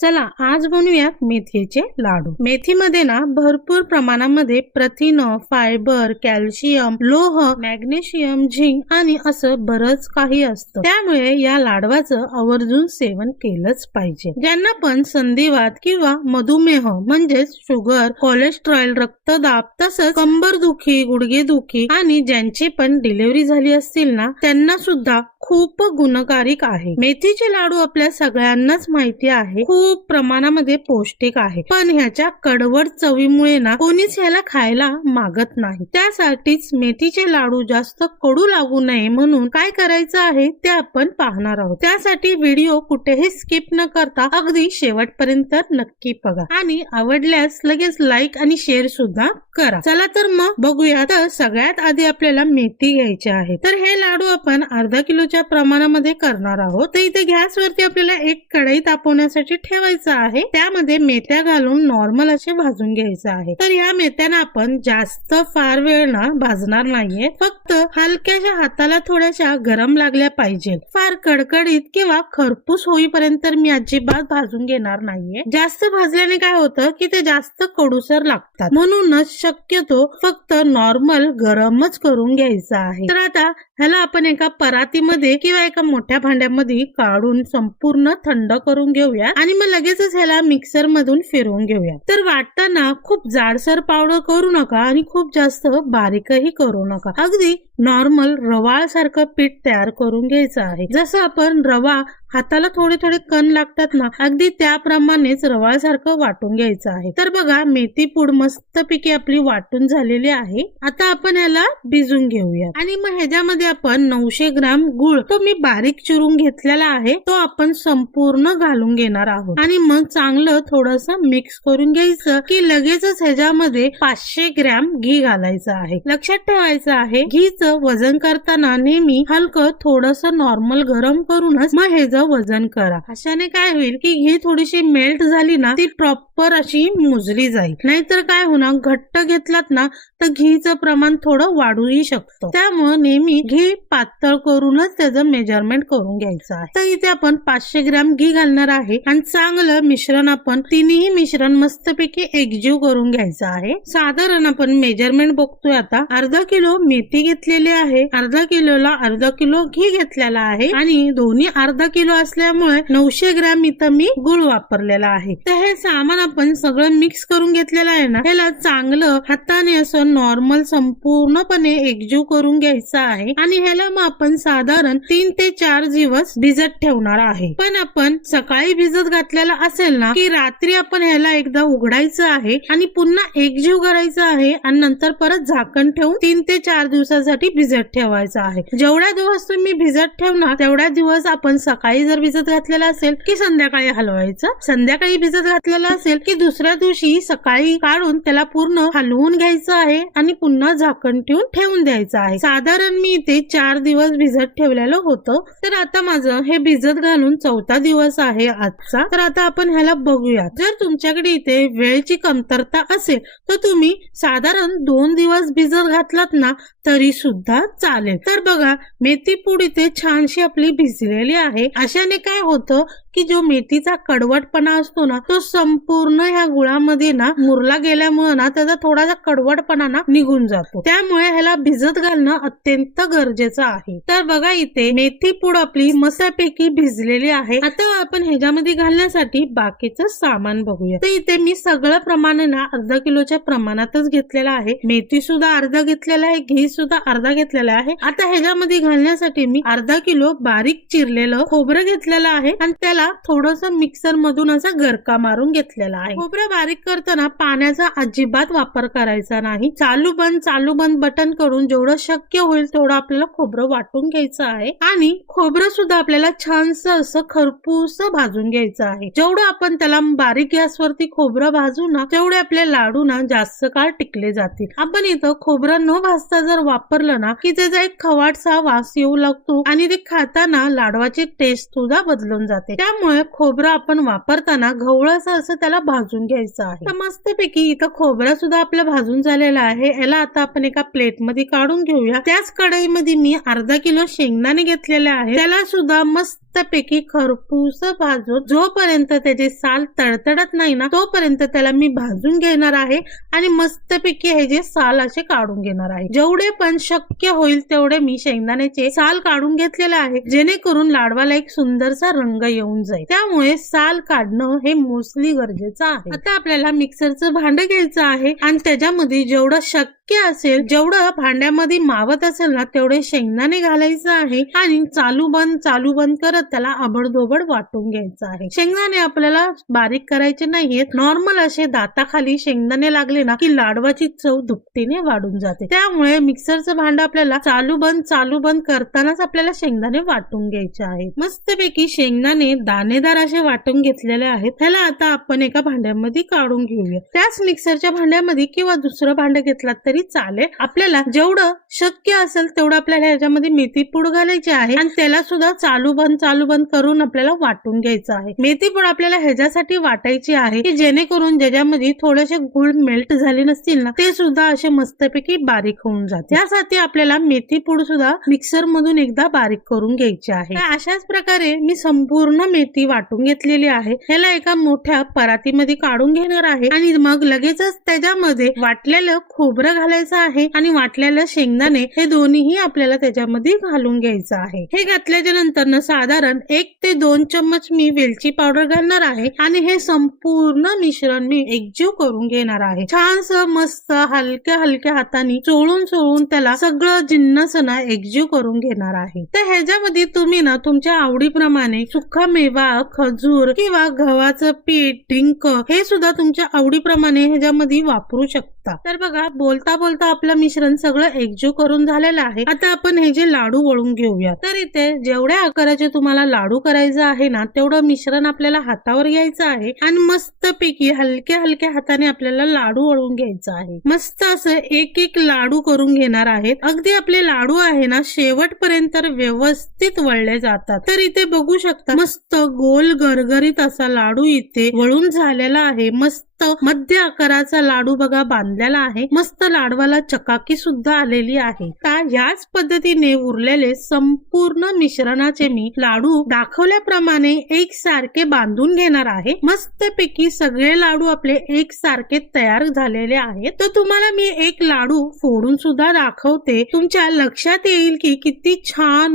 चला आज बनवूयात मेथीचे लाडू. मेथीमध्ये ना भरपूर प्रमाणामध्ये प्रथिन फायबर कॅल्शियम लोह मॅग्नेशियम झिंक आणि असं बरंच काही असतं. त्यामुळे या लाडवाचं आवर्जून सेवन केलंच पाहिजे. ज्यांना पण संधिवात किंवा मधुमेह म्हणजेच शुगर कोलेस्ट्रॉल रक्तदाब तसंच कंबर दुखी दुखी आणि ज्यांची पण डिलिव्हरी झाली असतील ना त्यांना सुद्धा खूप गुणकारिक आहे. मेथीचे लाडू आपल्या सगळ्यांनाच माहिती आहे. खूप खूप प्रमाणामध्ये पौष्टिक आहे. पण ह्याच्या कडवड चवीमुळे ना कोणीच ह्याला खायला मागत नाही. त्यासाठीच मेथीचे लाडू जास्त कडू लागू नये म्हणून काय करायचं आहे ते आपण पाहणार आहोत. त्यासाठी व्हिडिओ कुठेही स्किप न करता अगदी शेवटपर्यंत नक्की बघा. आणि आवडल्यास लगेच लाईक आणि शेअर सुद्धा करा. चला तर मग बघूया. तर सगळ्यात आधी आपल्याला मेथी घ्यायची आहे. तर हे लाडू आपण अर्धा किलोच्या प्रमाणामध्ये करणार आहोत. तर इथे गॅस वरती आपल्याला एक कढई तापवण्यासाठी ठेवायचा आहे त्यामध्ये मेथ्या घालून नॉर्मल असे भाजून घ्यायचं आहे. तर ह्या मेथ्यांना आपण जास्त फार वेळ ना भाजणार नाहीये. फक्त हलक्याशा हाताला थोड्याशा गरम लागल्या पाहिजे. फार कडकडीत किंवा खरपूस होईपर्यंत मी अजिबात भाजून घेणार नाहीये. जास्त भाजल्याने काय होतं की ते जास्त कडूसर लागतात. म्हणूनच शक्यतो फक्त नॉर्मल गरमच करून घ्यायचं आहे. तर आता ह्याला आपण एका परातीमध्ये किंवा एका मोठ्या भांड्यामध्ये काढून संपूर्ण थंड करून घेऊया. आणि मग लगेचच ह्याला मिक्सर मधून फिरवून घेऊया. तर वाटताना खूप जाडसर पावडर करू नका आणि खूप जास्त बारीकही करू नका. अगदी नॉर्मल रवाळ सारखं पीठ तयार करून घ्यायचं आहे. जसं आपण रवा हाताला थोडे थोडे कण लागतात ना अगदी त्याप्रमाणेच रवाळ सारखं वाटून घ्यायचं आहे. तर बघा मेथी पूड मस्तपैकी आपली वाटून झालेली आहे. आता आपण याला भिजून घेऊया आणि मग ह्याच्यामध्ये आपण नऊशे ग्राम गुळ तो मी बारीक चिरून घेतलेला आहे तो आपण संपूर्ण घालून घेणार आहोत. आणि मग चांगलं थोडस मिक्स करून घ्यायचं की लगेचच ह्याच्यामध्ये पाचशे ग्रॅम घी घालायचं आहे. लक्षात ठेवायचं आहे घीच वजन करताना नेहमी हलकं थोडस नॉर्मल गरम करूनच मग हे वजन करा. अशाने काय होईल की घी थोडीशी मेल्ट झाली ना ती प्रॉपर अशी मुजली जाईल. नाहीतर काय होणार? घट्ट घेतलात ना तर घीचं प्रमाण थोडं वाढूही शकतं. त्यामुळे नेहमी घी पातळ करूनच त्याचं मेजरमेंट करून घ्यायचं आहे. तर इथे आपण पाचशे ग्रॅम घी घालणार आहे आणि चांगलं मिश्रण आपण तिन्ही मिश्रण मस्तपैकी एकजीव करून घ्यायचं आहे. साधारण आपण मेजरमेंट बघतोय आता. अर्धा किलो मेथी घेतलेली आहे. अर्धा किलोला अर्धा किलो घी घेतलेला आहे. आणि दोन्ही अर्धा किलो असल्यामुळे नऊशे ग्रॅम इथं मी गुळ वापरलेला आहे. तर हे सामान आपण सगळं मिक्स करून घेतलेलं आहे ना ह्याला चांगलं हाताने असं नॉर्मल संपूर्णपणे एकजीव करून घ्यायचं आहे. आणि ह्याला मग आपण साधारण तीन ते चार दिवस भिजत ठेवणार आहे. पण आपण सकाळी भिजत घातलेला असेल ना की रात्री आपण ह्याला एकदा उघडायचं आहे आणि पुन्हा एकजीव करायचं आहे आणि नंतर परत झाकण ठेवून तीन ते चार दिवसासाठी भिजत ठेवायचं आहे. जेवढ्या दिवस तुम्ही भिजत ठेवणार तेवढ्या दिवस आपण सकाळी जर भिजत घातलेला असेल की संध्याकाळी हलवायचं? संध्याकाळी भिजत घातलेला असेल की दुसऱ्या दिवशी सकाळी काढून त्याला पूर्ण हलवून घ्यायचं आहे आणि पुन्हा झाकण ठेवून ठेवून द्यायचं आहे. साधारण मी इथे चार दिवस भिजत ठेवलेलं होतं. तर आता माझं हे भिजत घालून चौथा दिवस आहे आजचा. तर आता आपण ह्याला बघूया जर तुमच्याकडे इथे वेळेची कमतरता असेल तर तुम्ही साधारण दोन दिवस भिजत घातलात ना तरी सुद्धा चालेल. तर बघा मेथी पूड इथे छानशी आपली भिजलेली आहे. अशाने काय होतं की जो मेथीचा कडवटपणा असतो ना तो संपूर्ण ह्या गुळामध्ये ना मुरला गेल्यामुळे ना त्याचा थोडासा कडवटपणा ना निघून जातो. त्यामुळे ह्याला भिजत घालणं अत्यंत गरजेचं आहे. तर बघा इथे मेथी पूड आपली मसापैकी भिजलेली आहे. आता आपण ह्याच्यामध्ये घालण्यासाठी बाकीचं सामान बघूया. तर इथे मी सगळं प्रमाण ना अर्धा किलोच्या प्रमाणातच घेतलेलं आहे. मेथी सुद्धा अर्धा घेतलेला आहे घी सुद्धा अर्धा घेतलेला आहे. आता ह्याच्यामध्ये घालण्यासाठी मी अर्धा किलो बारीक चिरलेलं खोबरं घेतलेलं आहे. आणि त्याला थोडस मिक्सर मधून असा गरका मारून घेतलेला आहे. खोबरं बारीक करताना पाण्याचा अजिबात वापर करायचा नाही. चालू बंद चालू बंद बटन करून जेवढं शक्य होईल तेवढं आपल्याला खोबरं वाटून घ्यायचं आहे. आणि खोबरं सुद्धा आपल्याला छानस असं खरपूस भाजून घ्यायचं आहे. जेवढं आपण त्याला बारीक गॅसवरती खोबरं भाजू ना तेवढे आपले लाडू ना जास्त काळ टिकले जातील. आपण इथं खोबरं न भाजता जर वापरलं ना की त्याचा एक खवाटसा वास येऊ लागतो आणि ते खाताना लाडवाची टेस्ट सुद्धा बदलून जाते. त्यामुळे त्यामुळे खोबरं आपण वापरताना घवळस असं त्याला भाजून घ्यायचं आहे. तर मस्तपैकी इथं खोबरा सुद्धा आपलं भाजून झालेला आहे. याला आता आपण एका प्लेटमध्ये काढून घेऊया. त्याच कढईमध्ये मी अर्धा किलो शेंगदाणे घेतलेले आहे त्याला सुद्धा मस्त मस्तपैकी खरपूस भाजून जोपर्यंत त्याचे साल तडतडत नाही ना तोपर्यंत त्याला मी भाजून घेणार आहे आणि मस्तपैकी हे जे साल असे काढून घेणार आहे. जेवढे पण शक्य होईल तेवढे मी शेंगदाण्याचे साल काढून घेतलेले आहे जेणेकरून लाडवाला एक सुंदरसा रंग येऊन जाईल. त्यामुळे साल काढणं हे मोस्टली गरजेचं आहे. आता आपल्याला मिक्सरचं भांड घ्यायचं आहे आणि त्याच्यामध्ये जेवढं शक्य असेल जेवढं भांड्यामध्ये मावत असेल ना तेवढे शेंगदाणे घालायचं आहे आणि चालू बंद चालू बंद करत त्याला अबडधोबड वाटून घ्यायचं आहे. शेंगदाणे आपल्याला बारीक करायचे नाहीयेत. नॉर्मल असे दाताखाली शेंगदाणे लागले ना की लाडवाची चव दुपटीने वाढून जाते. त्यामुळे मिक्सरचं भांड आपल्याला चालू बंद चालू बंद करतानाच आपल्याला शेंगदाणे वाटून घ्यायचे आहेत. मस्तपैकी शेंगदाणे दाणेदार असे वाटून घेतलेले आहेत. त्याला आता आपण एका भांड्यामध्ये काढून घेऊया. त्याच मिक्सरच्या भांड्यामध्ये किंवा दुसरं भांड घेतलात तरी चालेल. आपल्याला जेवढं शक्य असेल तेवढं आपल्याला याच्यामध्ये मेथी पूड घालायची आहे. आणि त्याला सुद्धा चालू बंद चालू बंद करून आपल्याला वाटून घ्यायचं आहे. मेथी पण आपल्याला ह्याच्यासाठी वाटायची आहे की जेणेकरून ज्याच्यामध्ये थोडेसे गुळ मेल्ट झाले नसतील ना ते सुद्धा असे मस्तपैकी बारीक होऊन जाते त्यासाठी आपल्याला मेथी पूड सुद्धा मिक्सर मधून एकदा बारीक करून घ्यायची आहे. अशाच प्रकारे मी संपूर्ण मेथी वाटून घेतलेली आहे. ह्याला एका मोठ्या परातीमध्ये काढून घेणार आहे आणि मग लगेचच त्याच्यामध्ये वाटलेलं खोबरं घालायचं आहे आणि वाटलेलं शेंगदाणे हे दोन्हीही आपल्याला त्याच्यामध्ये घालून घ्यायचं आहे. हे घातल्याच्या नंतर साधा साधारण एक ते दोन चम्मच मी वेलची पावडर घालणार आहे आणि हे संपूर्ण मिश्रण मी एकजीव करून घेणार आहे. छानस मस्त हलक्या हलक्या हाताने चोळून चोळून त्याला सगळं जिन्नस ना एकजीव करून घेणार आहे. तर ह्याच्यामध्ये तुम्ही ना तुमच्या आवडीप्रमाणे सुखा मेवा खजूर किंवा गव्हाचं पीठ डिंक हे सुद्धा तुमच्या आवडीप्रमाणे ह्याच्यामध्ये वापरू शकता. तर बघा बोलता बोलता आपलं मिश्रण सगळं एकजीव करून झालेलं आहे. आता आपण हे जे लाडू वळून घेऊया. तर इथे जेवढ्या आकाराचे तुम्हाला लाडू करायचा आहे ना तेवढं मिश्रण आपल्याला हातावर घ्यायचं आहे आणि मस्त पैकी हलक्या हलक्या हाताने आपल्याला लाडू वळून घ्यायचा आहे. मस्त असं एक एक लाडू करून घेणार आहेत. अगदी आपले लाडू आहे ना शेवटपर्यंत व्यवस्थित वळले जातात. तर इथे बघू शकता मस्त गोल गरगरीत असा लाडू इथे वळून झालेला आहे. मस्त मध्य आकाराचा लाडू बघा बांधलेला आहे. मस्त लाडवाला चकाकी सुद्धा आलेली आहे. तर याच पद्धतीने उरलेले संपूर्ण मिश्रणाचे मी लाडू दाखवल्याप्रमाणे एक सारखे बांधून घेणार आहे. मस्त पैकी सगळे लाडू आपले एक सारखे तयार झालेले आहेत. तर तुम्हाला मी एक लाडू फोडून सुद्धा दाखवते. तुमच्या लक्षात येईल की किती छान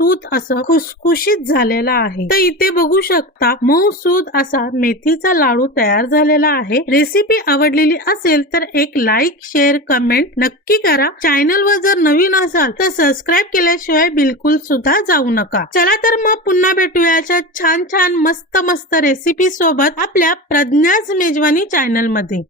सूत असं खुसखुशीत झालेला आहे. तर इथे बघू शकता मऊ सूत असा मेथीचा लाडू तयार झालेला आहे. रेसिपी आवडलेली असेल तर एक लाईक शेअर कमेंट नक्की करा. चॅनल वर जर नवीन असाल तर सबस्क्राईब केल्याशिवाय बिलकुल सुद्धा जाऊ नका. चला तर मग पुन्हा भेटूया छान छान मस्त मस्त रेसिपी सोबत आपल्या प्रज्ञाच मेजवानी चॅनलमध्ये.